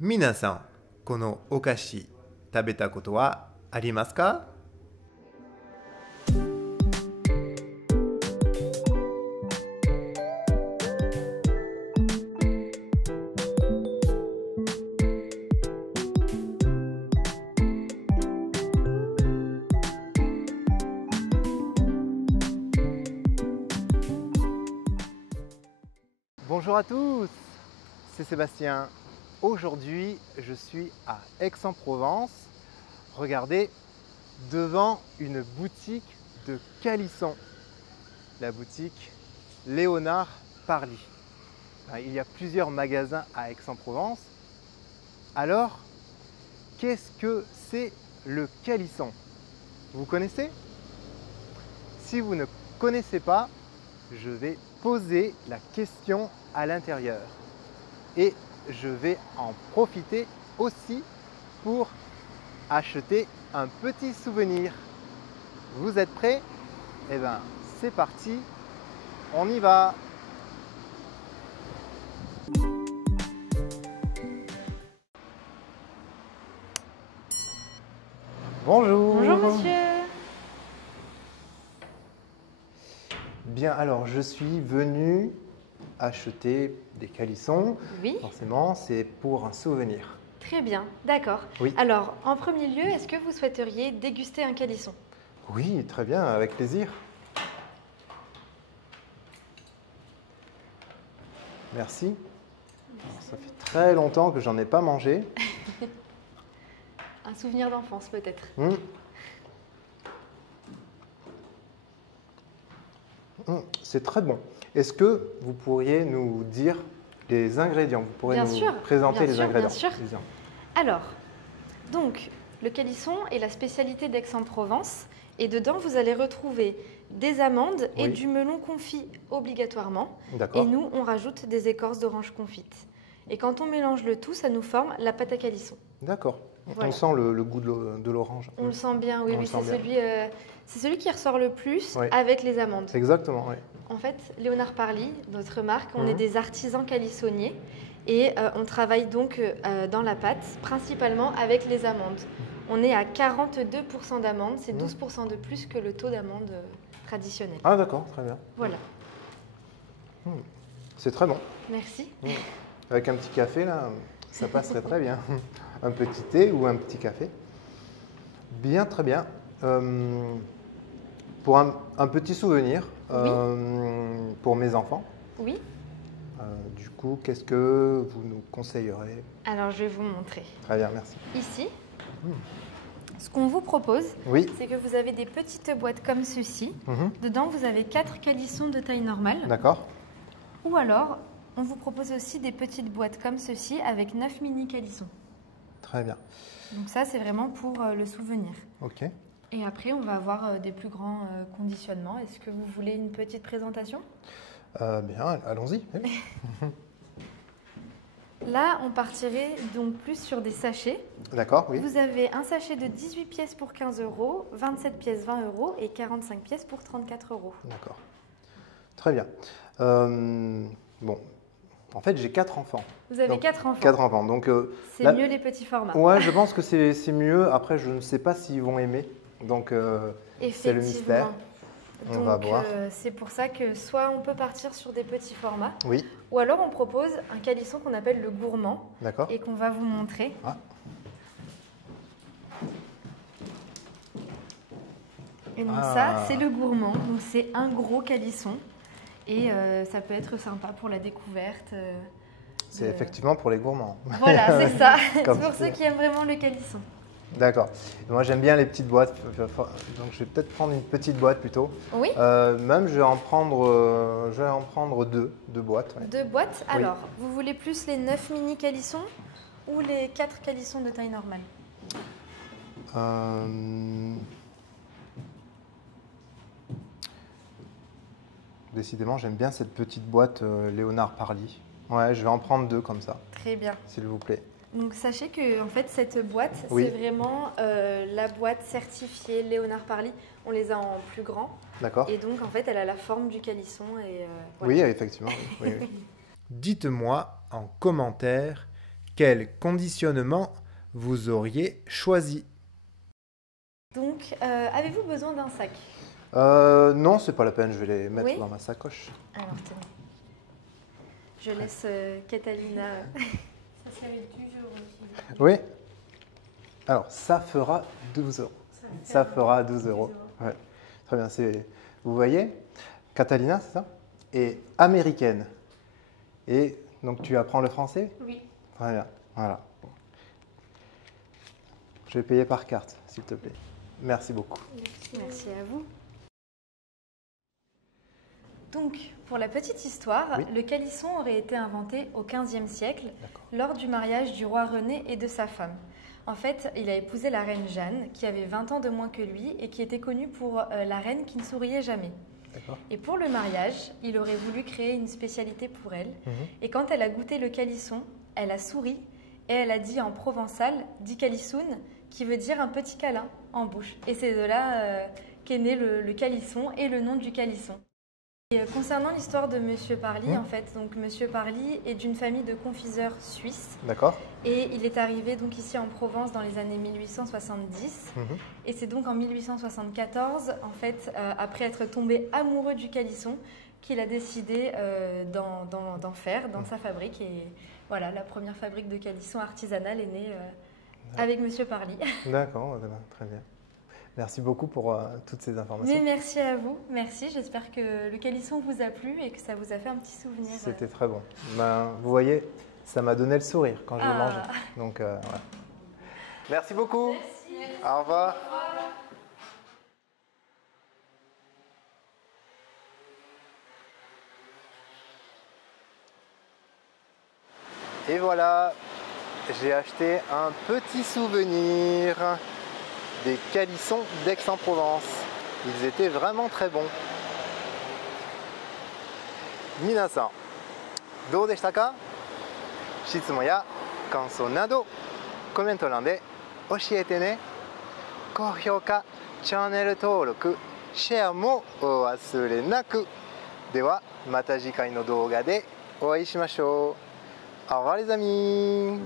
皆さん、このお菓子食べたことはありますか？Bonjour à tous, c'est Sébastien. Aujourd'hui, je suis à Aix-en-Provence. Regardez, devant une boutique de calissons, la boutique Léonard Parly. Il y a plusieurs magasins à Aix-en-Provence. Alors, qu'est-ce que c'est le calisson? Vous connaissez? Si vous ne connaissez pas, je vais poser la question à l'intérieur et je vais en profiter aussi pour acheter un petit souvenir. Vous êtes prêts? Eh bien, c'est parti, on y va! Bonjour! Bonjour monsieur! Bien, alors je suis venu acheter des calissons. Oui. Forcément, c'est pour un souvenir. Très bien, d'accord. Oui. Alors, en premier lieu, est-ce que vous souhaiteriez déguster un calisson? Oui, très bien, avec plaisir. Merci. Alors, ça fait très longtemps que j'en ai pas mangé. Un souvenir d'enfance peut-être. C'est très bon. Est-ce que vous pourriez nous dire les ingrédients? Vous pourriez Bien nous sûr, présenter bien les sûr, ingrédients? bien sûr. Bien. Alors, donc, le calisson est la spécialité d'Aix-en-Provence et dedans vous allez retrouver des amandes et Oui. du melon confit obligatoirement. D'accord. Et nous, on rajoute des écorces d'orange confites. Et quand on mélange le tout, ça nous forme la pâte à calisson. D'accord. Voilà. On sent le goût de l'orange. On le sent bien, oui, On oui, le sent c'est bien. celui qui ressort le plus Oui. avec les amandes. Exactement, oui. En fait, Léonard Parly, notre marque, on est Mhm. des artisans calissonniers et on travaille donc dans la pâte, principalement avec les amandes. On est à 42% d'amandes, c'est 12% de plus que le taux d'amande traditionnel. Ah d'accord, très bien. Voilà, C'est très bon. merci. Avec un petit café, là, ça passerait très bien. Un petit thé ou un petit café. Bien, très bien. Pour un petit souvenir, Oui. pour mes enfants, Oui, du coup, qu'est-ce que vous nous conseillerez? alors je vais vous montrer. Très bien, merci. Ici, ce qu'on vous propose, Oui. c'est que vous avez des petites boîtes comme ceci. Mhm. Dedans, vous avez 4 calissons de taille normale. D'accord. Ou alors, on vous propose aussi des petites boîtes comme ceci avec 9 mini calissons. Très bien. Donc ça, c'est vraiment pour le souvenir. Ok. Et après, on va avoir des plus grands conditionnements. Est-ce que vous voulez une petite présentation? Bien, allons-y. Oui. Là, on partirait donc plus sur des sachets. D'accord, oui. Vous avez un sachet de 18 pièces pour 15 €, 27 pièces 20 € et 45 pièces pour 34 €. D'accord. Très bien. Bon, en fait, j'ai 4 enfants. Vous avez Donc, 4 enfants. 4 enfants. Donc, C'est là- mieux les petits formats. Ouais, je pense que c'est mieux. Après, je ne sais pas s'ils vont aimer. Donc, c'est le mystère. On Donc, va voir. c'est pour ça que soit on peut partir sur des petits formats, Oui, ou alors on propose un calisson qu'on appelle le gourmand d'accord. et qu'on va vous montrer. Ah. Et donc Ah. ça, c'est le gourmand. Donc c'est un gros calisson et ça peut être sympa pour la découverte. C'est de- effectivement pour les gourmands. Voilà, c'est ça. C'est Comme pour tu ceux dis. qui aiment vraiment le calisson. D'accord. Moi, j'aime bien les petites boîtes. Donc, je vais peut-être prendre une petite boîte plutôt. Oui. Même, je vais en prendre deux boîtes. Ouais. 2 boîtes. Oui. Alors, vous voulez plus les 9 mini calissons ou les 4 calissons de taille normale? Décidément, j'aime bien cette petite boîte Léonard Parly. Ouais, je vais en prendre 2 comme ça, Très bien. s'il vous plaît. Donc sachez que en fait cette boîte, Oui. c'est vraiment la boîte certifiée Léonard Parly. On les a en plus grand D'accord. et donc en fait elle a la forme du calisson et voilà. Oui, effectivement. Oui, oui. Dites-moi en commentaire quel conditionnement vous auriez choisi? Donc, avez-vous besoin d'un sac? Non, c'est pas la peine, je vais les mettre Oui. dans ma sacoche. Alors, tenez. Je laisse Catalina. Ça serait toujours aussi. Oui. Alors, ça fera 12 euros. Ça fera 12 euros. Ouais. Très bien. Vous voyez, Catalina, c'est ça? Est américaine. Et donc, tu apprends le français? Oui. Très bien. Voilà. Je vais payer par carte, s'il te plaît. Merci beaucoup. Merci à vous. Donc, pour la petite histoire, Oui. le calisson aurait été inventé au XVe siècle D'accord. lors du mariage du roi René et de sa femme. En fait, il a épousé la reine Jeanne, qui avait 20 ans de moins que lui et qui était connue pour la reine qui ne souriait jamais. D'accord. Et pour le mariage, il aurait voulu créer une spécialité pour elle. Mhm. Et quand elle a goûté le calisson, elle a souri et elle a dit en provençal « di calissoun », qui veut dire un petit câlin en bouche. Et c'est de là qu'est né le calisson et le nom du calisson. Et concernant l'histoire de Monsieur Parly, en fait, donc Monsieur Parly est d'une famille de confiseurs suisses D'accord. et il est arrivé donc ici en Provence dans les années 1870. Mhm. Et c'est donc en 1874, en fait, après être tombé amoureux du calisson, qu'il a décidé d'en faire dans sa fabrique. Et voilà, la première fabrique de calisson artisanale est née avec Monsieur Parly. D'accord, très bien. Merci beaucoup pour toutes ces informations. Mais merci à vous, merci. J'espère que le calisson vous a plu et que ça vous a fait un petit souvenir. C'était très bon. Ben, vous voyez, ça m'a donné le sourire quand je l'ai mangé. Donc, voilà. Merci beaucoup. Merci. Au revoir. Et voilà, j'ai acheté un petit souvenir des calissons d'Aix-en-Provence. Ils étaient vraiment très bons. Minasan, どうでしたか? 質問や感想などコメント欄で教えてね。高評価、チャンネル登録、シェアもお忘れなく。ではまた次回の動画でお会いしましょう。Au revoir les amis!